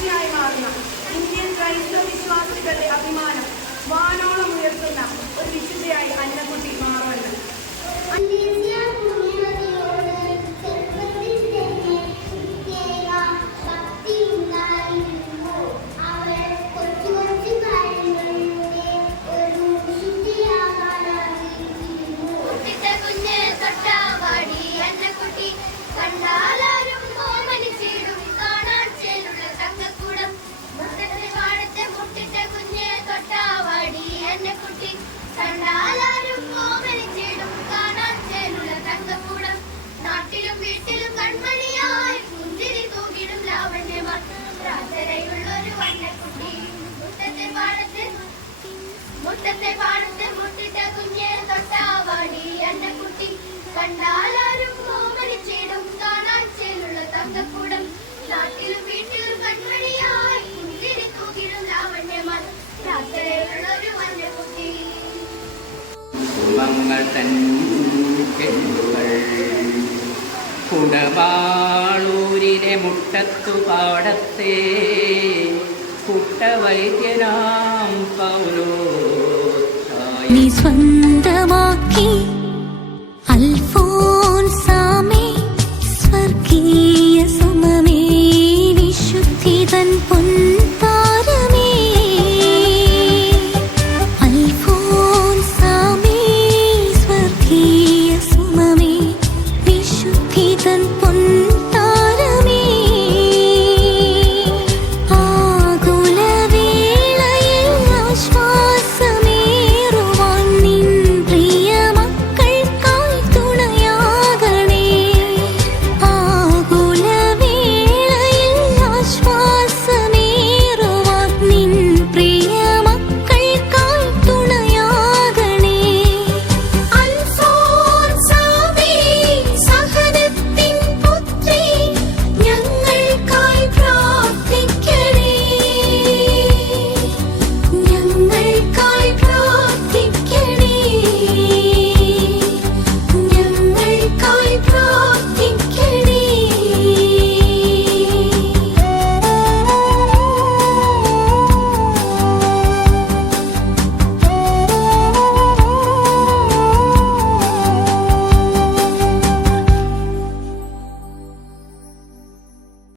സാക്ഷിയായി മാറുന്ന ഇന്ത്യൻ ക്രൈസ്തവ വിശ്വാസികളുടെ അഭിമാനം വാനോളം ഉയർത്തുന്ന ഒരു വിശുദ്ധയായി അന്നക്കുട്ടി മാറുന്നുണ്ട്. മുട്ടത്തെ പാടത്തെ മുട്ടിട്ട കുഞ്ഞെ തൊട്ടാവാടി. എന്റെ കുട്ടി കണ്ടാലാരും കോമരിച്ചിടും കാണാൻ ചേലുള്ള തങ്കക്കൂടം. നാട്ടിലും വീട്ടിലും കൺമണിയായി പുഞ്ചിരി തൂകിടും ലാവണ്യമാർ ഒരു മഞ്ഞക്കുട്ടി കുടുംബങ്ങൾ തൻ കുടവാളൂരിലെ മുട്ടത്തു പാടത്തെ കുട്ടവൈദ്യനാം പൗലോ സ്വന്തമാക്കി അൽഫോൻസാമേ സ്വർഗീയ സമമേ വിശുദ്ധി തൻ പൊന്നു